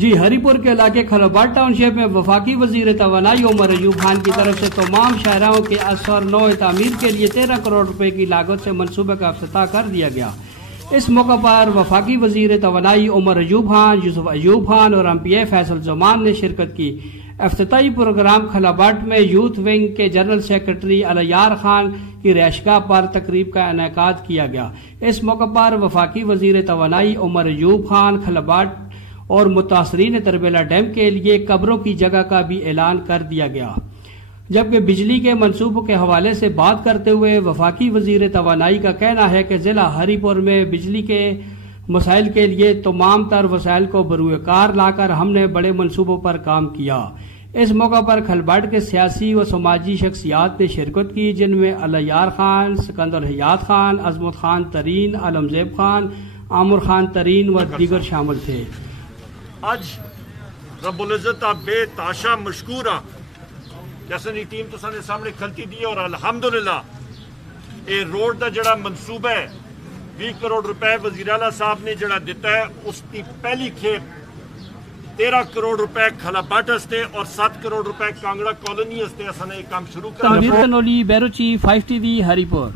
جی ہری پور کے علاقے خلباٹ ٹاؤن شپ میں وفاقی وزیر توانائی عمر ایوب خان کی طرف سے تمام شاہراہوں کے اثر نو تعمیر کے لیے 13 کروڑ روپے کی لاگت سے منصوبے کا افتتاح کر دیا گیا۔ اس موقع پر وفاقی وزیر توانائی عمر ایوب خان، یوسف ایوب خان اور MP فیصل زمان نے شرکت کی۔ افتتاحی پروگرام خلباٹ میں یوتھ ونگ کے جنرل سیکرٹری الیار خان کی رہائشگاہ پر تقریب کا انعقاد کیا گیا۔ اس موقع پر وفاقی وزیر توانائی عمر ایوب خان خلباٹ اور متاثرین تربیلا ڈیم کے لیے قبروں کی جگہ کا بھی اعلان کر دیا گیا، جبکہ بجلی کے منصوبوں کے حوالے سے بات کرتے ہوئے وفاقی وزیر توانائی کا کہنا ہے کہ ضلع ہری پور میں بجلی کے مسائل کے لیے تمام تر وسائل کو بروئے کار لا کر ہم نے بڑے منصوبوں پر کام کیا۔ اس موقع پر خلباٹ کے سیاسی و سماجی شخصیات نے شرکت کی، جن میں الیار خان، سکندر حیات خان، عظمت خان ترین، عالمزیب خان، عامر خان ترین و دیگر شامل تھے۔ اج رب العزت بے تاشا مشکور ہاں کہ اساں دی ٹیم تو سانے سامنے کھلتی دی اور الحمدللہ اے روڈ دا جڑا منصوبہ ہے 20 کروڑ روپے وزیر اعلیٰ صاحب نے جڑا دیتا ہے، اس کی پہلی کھیپ 13 کروڑ روپے خلباٹ استے اور 7 کروڑ روپے کانگڑا کالونی استے اساں نے یہ کام شروع کر۔ تعمیر کنولی بیرو چیف 5 TV ہری پور۔